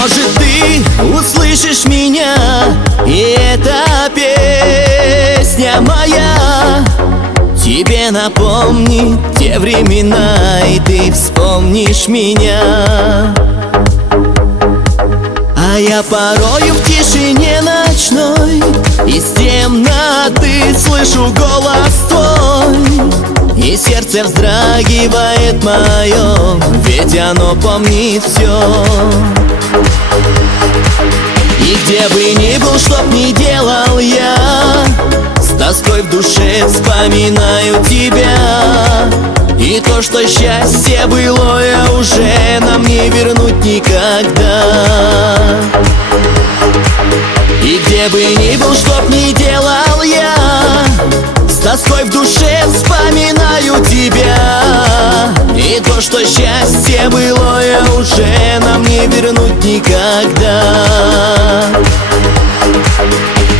Может, ты услышишь меня, и эта песня моя тебе напомнит те времена, и ты вспомнишь меня. А я порою в тишине ночной из темноты слышу голос твой, и сердце вздрагивает мое, ведь оно помнит все. И где бы ни был, чтоб ни делал я, с тоской в душе вспоминаю тебя. И то, что счастье былое уже нам не вернуть никогда. И где бы ни был, чтоб ни делал я, с тоской в душе вспоминаю тебя. И то, что счастье былое уже нам не вернуть никогда.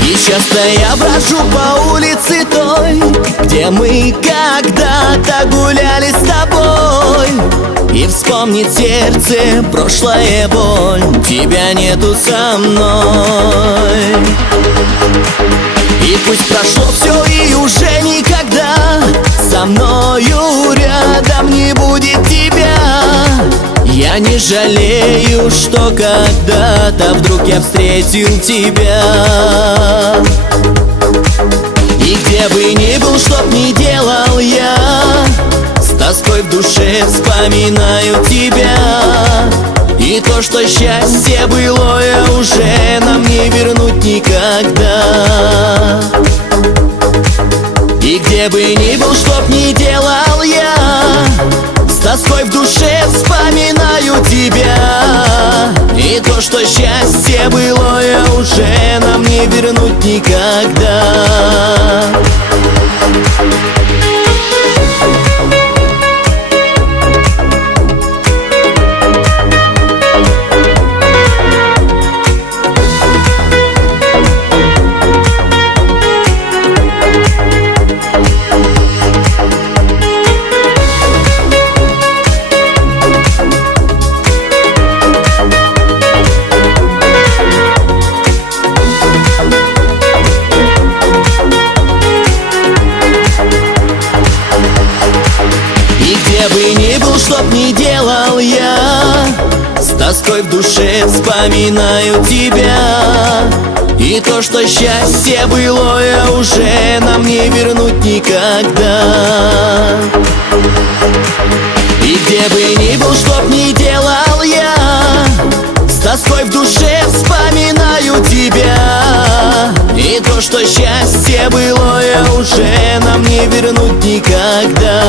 И часто я брожу по улице той, где мы когда-то гуляли с тобой, и вспомнит сердце прошлое боль, тебя нету со мной. И пусть прошло все и уже никогда со мною рядом не будет тебя. Я не жалею, что когда-то вдруг я встретил тебя. И где бы ни был, чтоб ни делал я, с тоской в душе вспоминаю тебя. И то, что счастье былое уже нам не вернуть никогда. И где бы ни был, чтоб ни делал я, с тоской в душе вспоминаю тебя. И то, что счастье былое уже нам не вернуть никогда. Где бы ни был, чтоб ни делал я, с тоской в душе вспоминаю тебя. И то, что счастье былое уже нам не вернуть никогда. И где бы ни был, чтоб ни делал я, с тоской в душе вспоминаю тебя. И то, что счастье былое уже нам не вернуть никогда.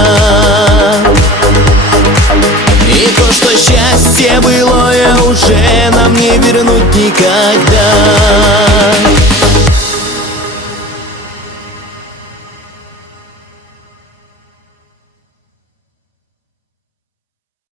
И то, что счастье былое уже нам не вернуть никогда.